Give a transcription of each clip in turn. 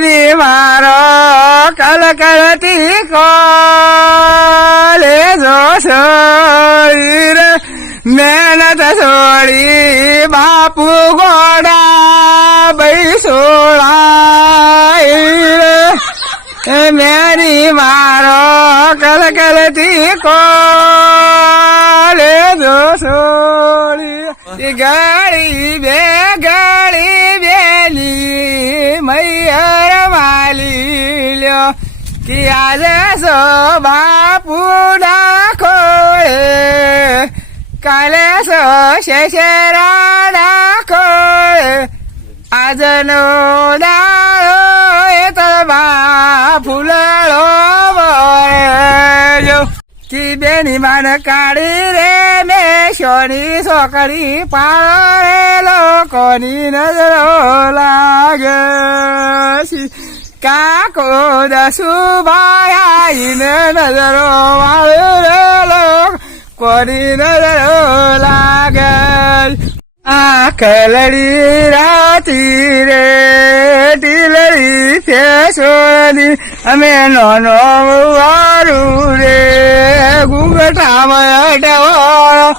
ની મારો કલકલતી કોલે જોશો મહેનત છોડી બાપુ ગોડા બૈસોળા મેરી મારો કલકલતી કોલે જોશો ગાડી બે ગાડી બેલી મૈયા કે આજે સો બાપુ નાખો કાલે સો શેષરા નાખો આજનો દાડો એ તો ફૂલડો વળે કે બેની માન કાઢી રે મેં સોની છોકરી પાડો રે લોકોની નજરો લાગે કાકો દસુભાઈ આઈને નજરો વાળો કોની નજરો લાગે આ કલડી રાતી રે ટીલડી છે સોની અમે નાનો વારું રે ગુગટામાં ડવાળો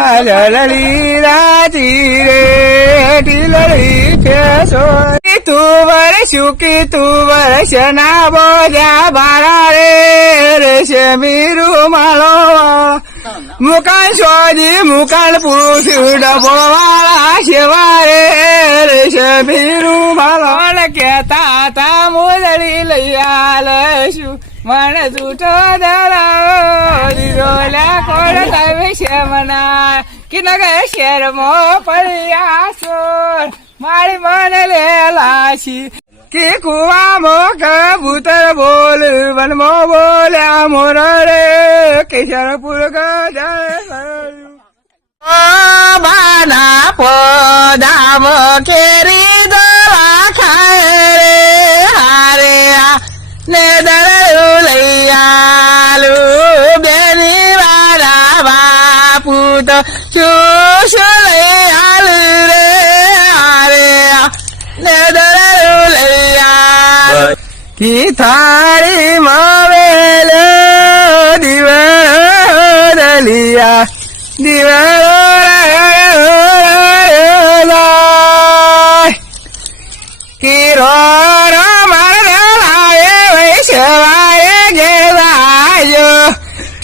આ લલડી રાતી રે પેટી લડી છે સોરી તું વરસ્યું કે તું વરસના બોજા ભારા રે રેશે મીરુ માલો મુકાન સોજી મુકાન પુરુષ ડબો સેવા રે રેશે મીરુ માલો કેતા તા મોદડી લઈ આલશું મણ જૂઠો ધરાવો દીધો કોણ તમે શેમના કે નગર શેરમો પડ્યા સોર મારી મન લેલાશી કે કુવામો કબૂતર બોલ વનમો બોલ્યા મોર રે કિશોરપુર ગજાના પોદામો કેરી ચૂસલે હાલ રે હારે ને દરુ લૈયા કી થાળી માવેલો દીવા દલિયા દીવા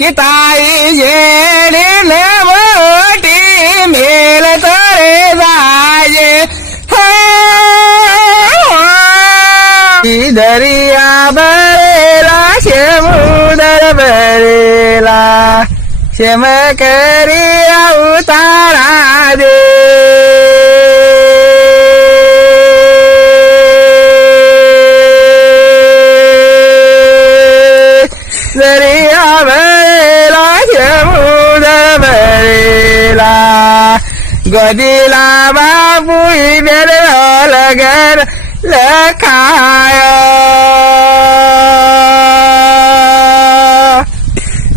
કિરો જે ને દરિયા ભરેલા છે મુદર ભરેલા શેમ કરી આવું તારા દે દરિયા ભરેલા છે મુદર ભરેલા ગદીલા બાપુ બેર લગર લખાય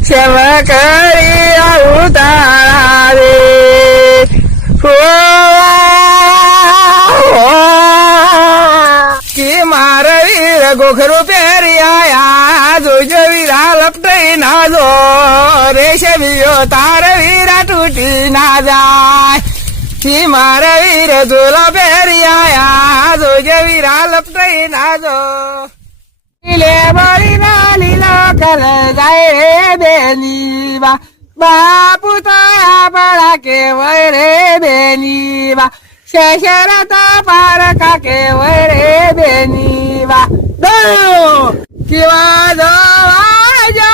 શમ કરી અવતારા રે કે મારે વીર ગોખરું પહેરી આયા જોજો વીરા લપટાઈ ના દો રે શિયો તાર વીરા તૂટી ના જાય થી મારે વીર ઝોલા પહેરી આયા જોજે વીરા લપટાઈ ના જો લીલે બળી ના લીલો કલ જાય બેની બા બાપુ તારા બળા કેવય રે બેની બા શેષરા તા પારકા કેવય રે બેની બા દો કેવા જવા જાય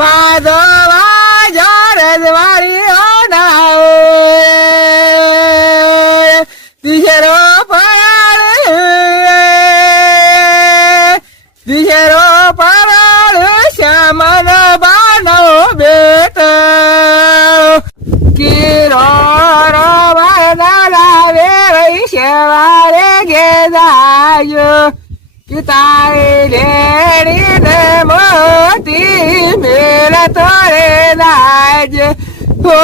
વાદો દિશેરો પરાળ શ્યામન બાનો બેટ કિરો લાવે રહી શેવારે ગેદાયો કિતાઈ લેડી ને મોતી મેળ તોરે લાજ હો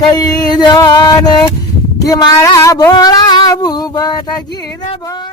કહી દો ને કે મારા ભોળા ભૂપત ગીર ભો